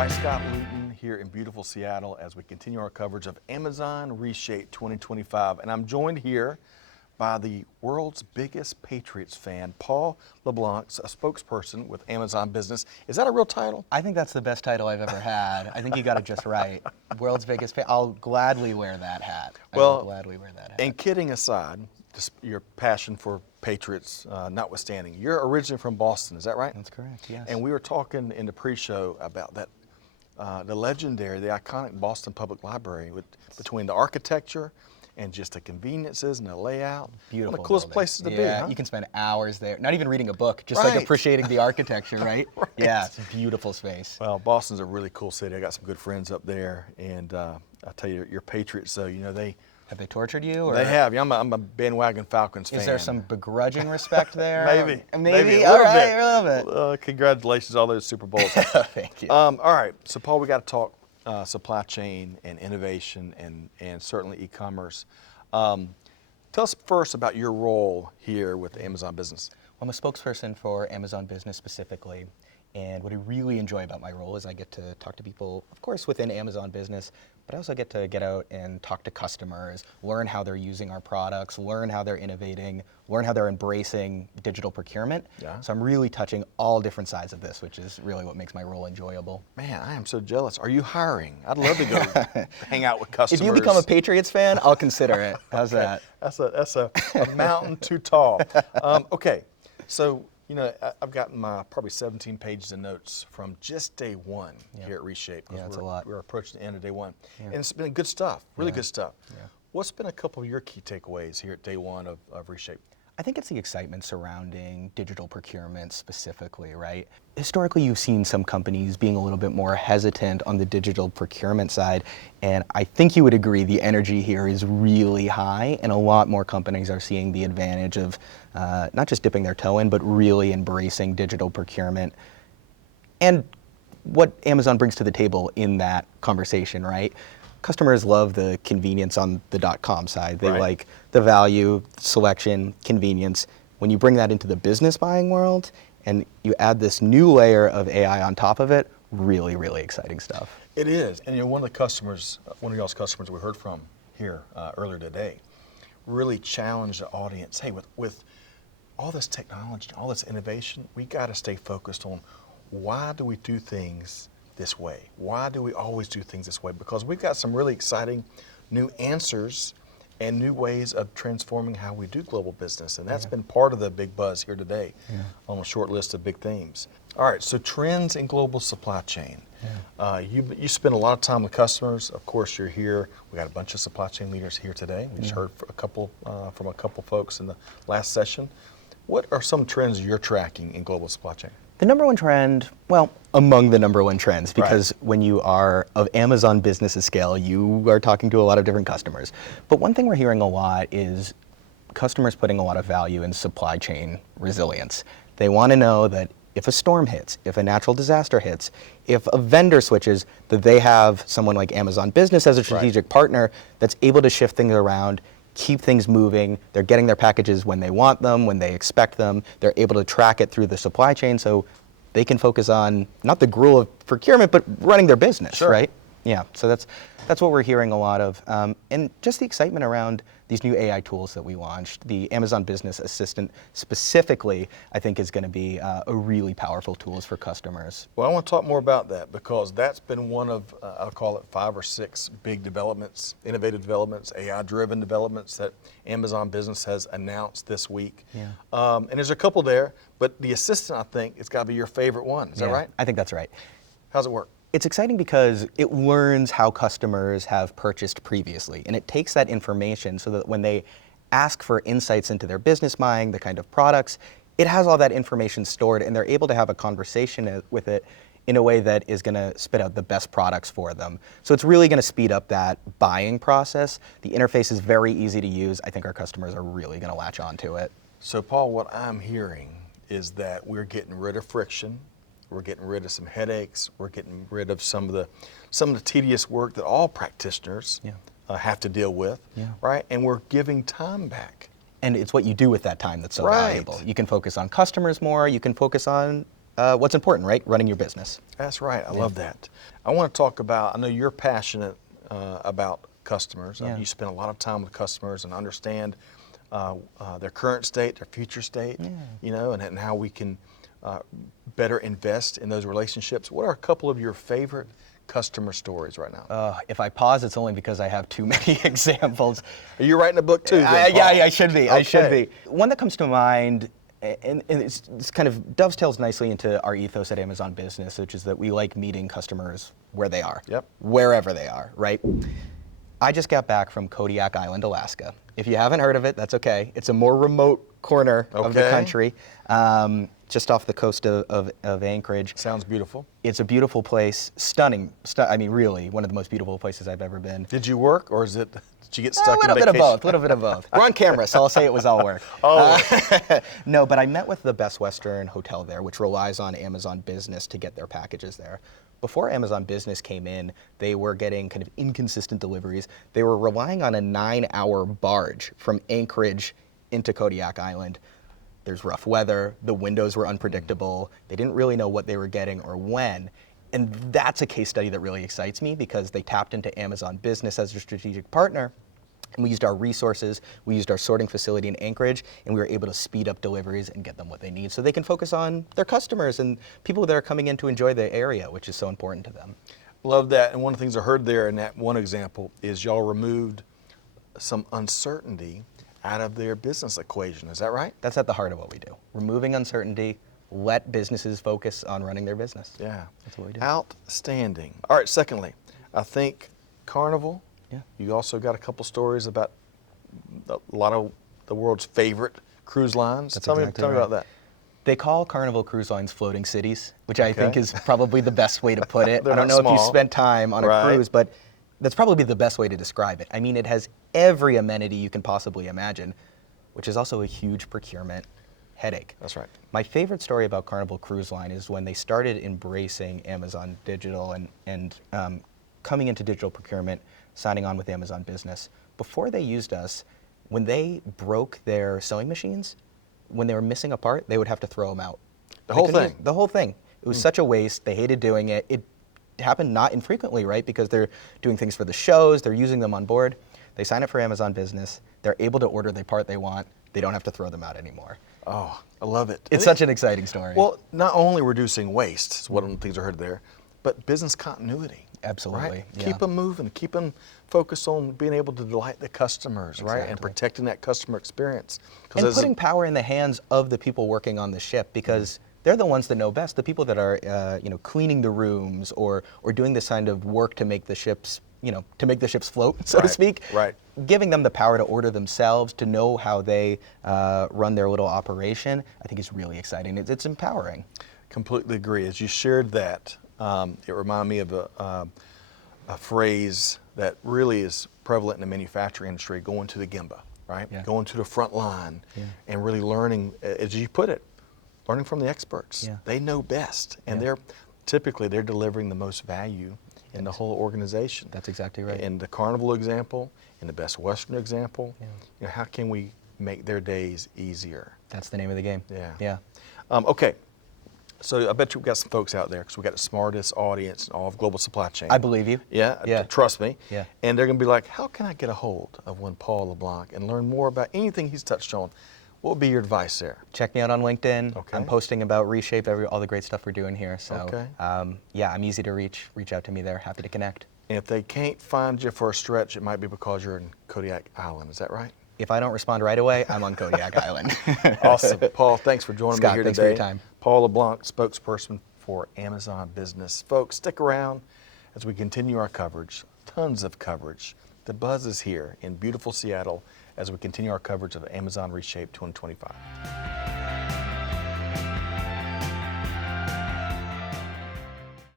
by Scott Luton here in beautiful Seattle as we continue our coverage of Amazon Reshape 2025. And I'm joined here by the world's biggest Patriots fan, Paul LeBlanc, a spokesperson with Amazon Business. Is that a real title? I think that's the best title I've ever had. I think you got it just right. World's biggest fan. I'll gladly wear that hat. I'll gladly wear that hat. And kidding aside, just your passion for Patriots notwithstanding, you're originally from Boston, is that right? That's correct, yes. And we were talking in the pre-show about that, the legendary, the iconic Boston Public Library between the architecture and just the conveniences and the layout. Beautiful. One of the coolest building. places to be, huh? You can spend hours there, not even reading a book, just Right. like appreciating the architecture, right? Right. Yeah, it's a beautiful space. Well, Boston's a really cool city. I got some good friends up there, and I tell you, your Patriots, though, you know, Have they tortured you? Or they have. I'm a bandwagon Falcons fan. is there some begrudging respect there? Maybe. Maybe. A All little right, bit. a little bit. Congratulations, all those Super Bowls. Thank you. All right, so Paul, we got to talk supply chain and innovation and certainly e-commerce. Tell us first about your role here with Amazon Business. I'm a spokesperson for Amazon Business specifically, and what I really enjoy about my role is I get to talk to people, of course, within Amazon Business, but I also get to get out and talk to customers, learn how they're using our products, learn how they're innovating, learn how they're embracing digital procurement. Yeah. So I'm really touching all different sides of this, which is really what makes my role enjoyable. Man, I am so jealous. Are you hiring? I'd love to go hang out with customers. If you become a Patriots fan, I'll consider it. How's that? That's a mountain too tall. Okay, so you know I've gotten my probably 17 pages of notes from just day one here at Reshape. Yeah, it's a lot. We're approaching the end of day one, and it's been good stuff, really good stuff. Yeah. What's been a couple of your key takeaways here at day one of Reshape? I think it's the excitement surrounding digital procurement specifically, right? Historically, you've seen some companies being a little bit more hesitant on the digital procurement side, and I think you would agree the energy here is really high, and a lot more companies are seeing the advantage of not just dipping their toe in, but really embracing digital procurement and what Amazon brings to the table in that conversation, right? Customers love the convenience on the .com side. They like the value, selection, convenience. When you bring that into the business buying world and you add this new layer of AI on top of it, really, really exciting stuff. It is, and you know, one of y'all's customers we heard from here earlier today, really challenged the audience. Hey, with all this technology, all this innovation, we got to stay focused on why do we do things this way? Why do we always do things this way? Because we've got some really exciting new answers and new ways of transforming how we do global business. And that's been part of the big buzz here today on a short list of big themes. All right, so trends in global supply chain. You spend a lot of time with customers. Of course, you're here. We got a bunch of supply chain leaders here today. We just heard from a couple folks in the last session. What are some trends you're tracking in global supply chain? The number one trend, well, among the number one trends, because when you are of Amazon Business's scale, you are talking to a lot of different customers. But one thing we're hearing a lot is customers putting a lot of value in supply chain resilience. They want to know that if a storm hits, if a natural disaster hits, if a vendor switches, that they have someone like Amazon Business as a strategic partner that's able to shift things around, keep things moving. They're getting their packages when they want them, when they expect them. They're able to track it through the supply chain so they can focus on not the gruel of procurement, but running their business, right? Yeah, so that's what we're hearing a lot of. And just the excitement around these new AI tools that we launched. The Amazon Business Assistant specifically, I think, is going to be a really powerful tool for customers. Well, I want to talk more about that because that's been one of, I'll call it 5 or 6 big developments, innovative developments, AI-driven developments that Amazon Business has announced this week. And there's a couple there, but the Assistant, I think, it's got to be your favorite one. Is that right? I think that's right. How's it work? It's exciting because it learns how customers have purchased previously, and it takes that information so that when they ask for insights into their business buying, the kind of products, it has all that information stored, and they're able to have a conversation with it in a way that is going to spit out the best products for them. So it's really going to speed up that buying process. The interface is very easy to use. I think our customers are really going to latch on to it. So, Paul, what I'm hearing is that we're getting rid of friction. We're getting rid of some headaches. We're getting rid of some of the tedious work that all practitioners have to deal with, right? And we're giving time back. And it's what you do with that time that's so valuable. You can focus on customers more. You can focus on what's important, right? Running your business. That's right. I love that. I want to talk about, I know you're passionate about customers. Yeah. You spend a lot of time with customers and understand their current state, their future state, you know, and how we can better invest in those relationships. What are a couple of your favorite customer stories right now? If I pause, it's only because I have too many examples. Are you writing a book too? Then, Yeah, Paul? I should be. I should Okay. be. One that comes to mind, and it's kind of dovetails nicely into our ethos at Amazon Business, which is that we like meeting customers where they are, Yep. wherever they are, right? I just got back from Kodiak Island, Alaska. If you haven't heard of it, that's okay. It's a more remote corner of the Okay. country, just off the coast of Anchorage. Sounds beautiful. It's a beautiful place, stunning. I mean, really, one of the most beautiful places I've ever been. Did you work, or did you get A stuck in little bit of vacation? both, a little bit of both. We're on camera, so I'll say it was all work. No, but I met with the Best Western Hotel there, which relies on Amazon Business to get their packages there. Before Amazon Business came in, they were getting kind of inconsistent deliveries. They were relying on a 9-hour barge from Anchorage into Kodiak Island. There's rough weather, the windows were unpredictable, they didn't really know what they were getting or when. And that's a case study that really excites me because they tapped into Amazon Business as a strategic partner. And we used our resources, we used our sorting facility in Anchorage, and we were able to speed up deliveries and get them what they need so they can focus on their customers and people that are coming in to enjoy the area, which is so important to them. Love that. And one of the things I heard there in that one example is y'all removed some uncertainty out of their business equation. Is that right? That's at the heart of what we do. Removing uncertainty, let businesses focus on running their business. Yeah. That's what we do. Outstanding. All right, secondly, I think Carnival, Yeah. you also got a couple stories about a lot of the world's favorite cruise lines. That's Tell exactly me right. about that. They call Carnival Cruise Lines floating cities, which I Okay. think is probably the best way to put it. They're I don't not know if you small. spent time on a Right. cruise, but that's probably the best way to describe it. I mean, it has every amenity you can possibly imagine, which is also a huge procurement headache. That's right. My favorite story about Carnival Cruise Line is when they started embracing Amazon Digital and coming into digital procurement, signing on with Amazon Business. Before they used us, when they broke their sewing machines, when they were missing a part, they would have to throw them out. The whole They couldn't thing? use- The whole thing. It was such a waste. They hated doing it. It happened not infrequently, right? Because they're doing things for the shows, they're using them on board. They sign up for Amazon Business. They're able to order the part they want. They don't have to throw them out anymore. Oh, I love it. It's such an exciting story. Well, not only reducing waste, is one of the things I heard there, but business continuity. Absolutely, Right? yeah. Keep them moving. Keep them focused on being able to delight the customers, right? And Exactly. protecting that customer experience. 'Cause And as a- putting power in the hands of the people working on the ship because they're the ones that know best. The people that are, cleaning the rooms or doing this kind of work to make the ships, to make the ships float, so to Right, speak. right. Giving them the power to order themselves, to know how they run their little operation, I think is really exciting. It's empowering. Completely agree. As you shared that, it reminded me of a phrase that really is prevalent in the manufacturing industry, going to the Gemba, right? Yeah. Going to the front line Yeah. and really learning, as you put it, learning from the experts. Yeah. They know best, and Yeah. they're delivering the most value in the whole organization. That's exactly right. In the Carnival example, in the Best Western example, how can we make their days easier? That's the name of the game. Yeah. Yeah. Okay. So I bet you've got some folks out there because we've got the smartest audience in all of global supply chain. I believe you. Yeah, Yeah. trust me. Yeah. And they're going to be like, how can I get a hold of one Paul LeBlanc and learn more about anything he's touched on? What would be your advice there? Check me out on LinkedIn. Okay. I'm posting about Reshape, all the great stuff we're doing here. So, Okay. I'm easy to reach. Reach out to me there. Happy to connect. And if they can't find you for a stretch, it might be because you're in Kodiak Island. Is that right? If I don't respond right away, I'm on Kodiak Island. Awesome. Paul, thanks for joining Scott, me here thanks today. for your time. Paul LeBlanc, spokesperson for Amazon Business. Folks, stick around as we continue our coverage. Tons of coverage. The buzz is here in beautiful Seattle as we continue our coverage of Amazon Reshape 2025.